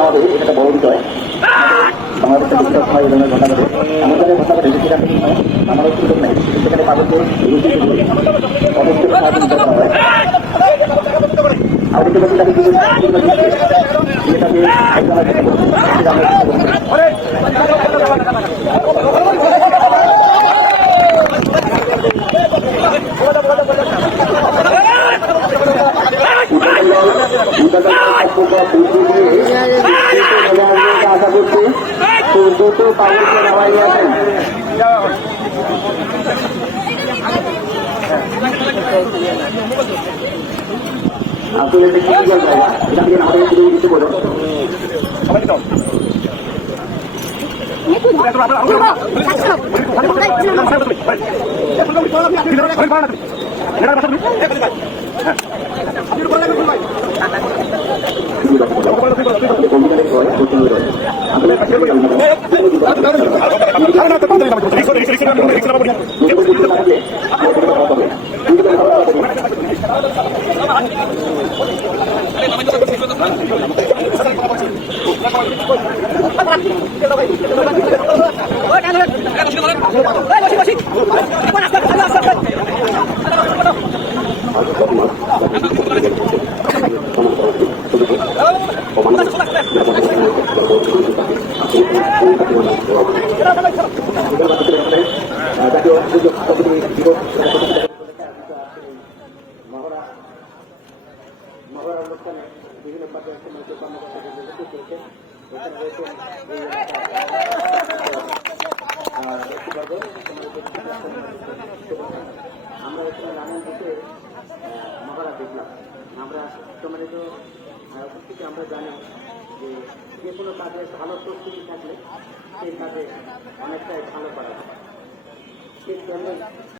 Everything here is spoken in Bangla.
আমাদের এটা বড় বিষয় বাংলাদেশের ঘটনা ঘটে এমন জায়গায় ঘটনা ঘটে সেখান থেকে আমাদের সুযোগ নেই সেখানে তাদেরকে পদক্ষেপ সাহায্য করা হয় আমাদের আশা করছি দ্রুত তাদেরকে নামাই নিয়ে আসেন। আসলে এটা কি জায়গা এটা থেকে আমাদের কিছু বলো বিভিন্ন পর্যায়ে আমরা এখানে নানান দিকে মহড়া দেখলাম। আমরা সম্মানিত উপস্থিতি আমরা জানি যে কোনো কাজে ভালো প্রস্তুতি থাকলে সেই কাজে অনেকটাই ভালো করা হয়।